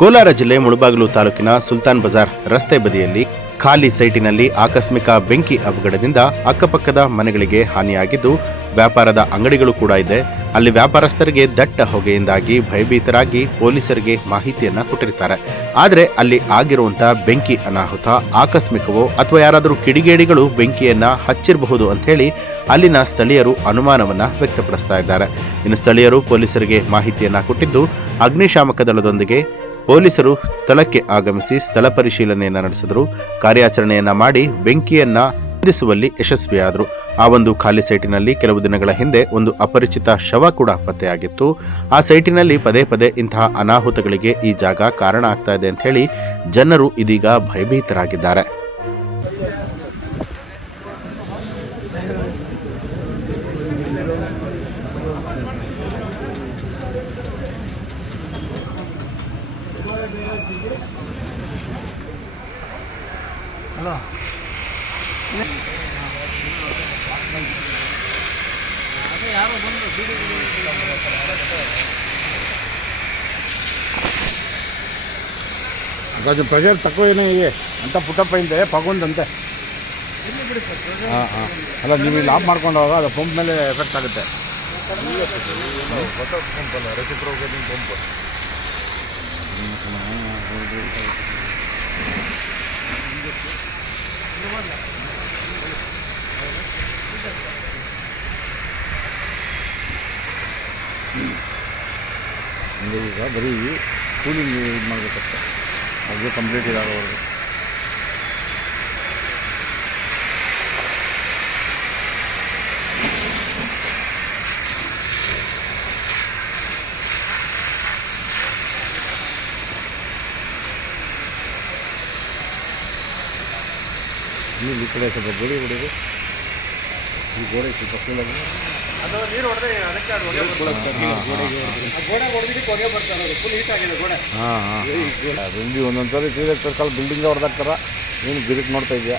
ಕೋಲಾರ ಜಿಲ್ಲೆ ಮುಳುಬಾಗಿಲು ತಾಲೂಕಿನ ಸುಲ್ತಾನ್ ಬಜಾರ್ ರಸ್ತೆ ಬದಿಯಲ್ಲಿ ಖಾಲಿ ಸೈಟಿನಲ್ಲಿ ಆಕಸ್ಮಿಕ ಬೆಂಕಿ ಅವಘಡದಿಂದ ಅಕ್ಕಪಕ್ಕದ ಮನೆಗಳಿಗೆ ಹಾನಿಯಾಗಿದ್ದು ವ್ಯಾಪಾರದ ಅಂಗಡಿಗಳು ಕೂಡ ಇದೆ. ಅಲ್ಲಿ ವ್ಯಾಪಾರಸ್ಥರಿಗೆ ದಟ್ಟ ಹೊಗೆಯಿಂದಾಗಿ ಭಯಭೀತರಾಗಿ ಪೊಲೀಸರಿಗೆ ಮಾಹಿತಿಯನ್ನು ಕೊಟ್ಟಿರ್ತಾರೆ. ಆದರೆ ಅಲ್ಲಿ ಆಗಿರುವಂತಹ ಬೆಂಕಿ ಅನಾಹುತ, ಆಕಸ್ಮಿಕವೋ ಅಥವಾ ಯಾರಾದರೂ ಕಿಡಿಗೇಡಿಗಳು ಬೆಂಕಿಯನ್ನ ಹಚ್ಚಿರಬಹುದು ಅಂತ ಹೇಳಿ ಅಲ್ಲಿನ ಸ್ಥಳೀಯರು ಅನುಮಾನವನ್ನ ವ್ಯಕ್ತಪಡಿಸ್ತಾ ಇದ್ದಾರೆ. ಇನ್ನು ಸ್ಥಳೀಯರು ಪೊಲೀಸರಿಗೆ ಮಾಹಿತಿಯನ್ನ ಕೊಟ್ಟಿದ್ದು ಅಗ್ನಿಶಾಮಕ ದಳದೊಂದಿಗೆ ಪೊಲೀಸರು ಸ್ಥಳಕ್ಕೆ ಆಗಮಿಸಿ ಸ್ಥಳ ಪರಿಶೀಲನೆಯನ್ನು ನಡೆಸಿದರು. ಕಾರ್ಯಾಚರಣೆಯನ್ನ ಮಾಡಿ ಬೆಂಕಿಯನ್ನ ಬಂಧಿಸುವಲ್ಲಿ ಯಶಸ್ವಿಯಾದರು. ಆ ಒಂದು ಖಾಲಿ ಸೈಟಿನಲ್ಲಿ ಕೆಲವು ದಿನಗಳ ಹಿಂದೆ ಒಂದು ಅಪರಿಚಿತ ಶವ ಕೂಡ ಪತ್ತೆಯಾಗಿತ್ತು. ಆ ಸೈಟಿನಲ್ಲಿ ಪದೇ ಪದೇ ಇಂತಹ ಅನಾಹುತಗಳಿಗೆ ಈ ಜಾಗ ಕಾರಣ ಆಗ್ತಾ ಇದೆ ಅಂತ ಹೇಳಿ ಜನರು ಇದೀಗ ಭಯಭೀತರಾಗಿದ್ದಾರೆ. ಹಲೋ ಯಾರು ಬಂದರು ಅದು ಪ್ರೆಷರ್ ತಕ್ಕೋ ಏನು ಹೀಗೆ. ಅಂತ ಪುಟ್ಟಪ್ಪ ಹಿಂದೆ ಪಗೊಂದಂತೆ ಹಾಂ ಹಾಂ. ಅಲ್ಲ ನೀವು ಇಲ್ಲಿ ಆಫ್ ಮಾಡ್ಕೊಂಡು ಹೋಗ ಅದು ಪಂಪ್ ಮೇಲೆ ಎಫೆಕ್ಟ್ ಆಗುತ್ತೆ. ಪಂಪ್ ಅಲ್ಲ ರಸಿಪ್ರೋಗೇಟಿಂಗ್ ಪಂಪ್ ಅಂದ್ರೆ ಈಗ ಬರೀ ಕೂಲಿಂಗ್ ಇದು ಮಾಡಬೇಕಷ್ಟೆ. ಅದು ಕಂಪ್ಲೀಟ್ ಇದಾಗೋವರೆಗೂ. ಇಲ್ಲಿ ಈ ಕಡೆ ಸ್ವಲ್ಪ ಗೋಡೆ ಹೊಡೆದು ಈ ಗೋಡೆ ಸ್ವಲ್ಪ ಕೂಲ್ ಆಗಿ ಹಾಂ ಹಾಂ ಅದು ಇಲ್ಲಿ ಒಂದೊಂದು ಸರಿ ಸೀರೆ ಸರ್ಕಲ್ ಬಿಲ್ಡಿಂಗ್ ಹೊಡೆದಾಗ್ತಾರ ನೀನು ಗಿರಿಕ್ ನೋಡ್ತಾ ಇದೆಯಾ.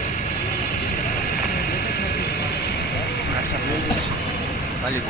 ಅಲ್ಲಿ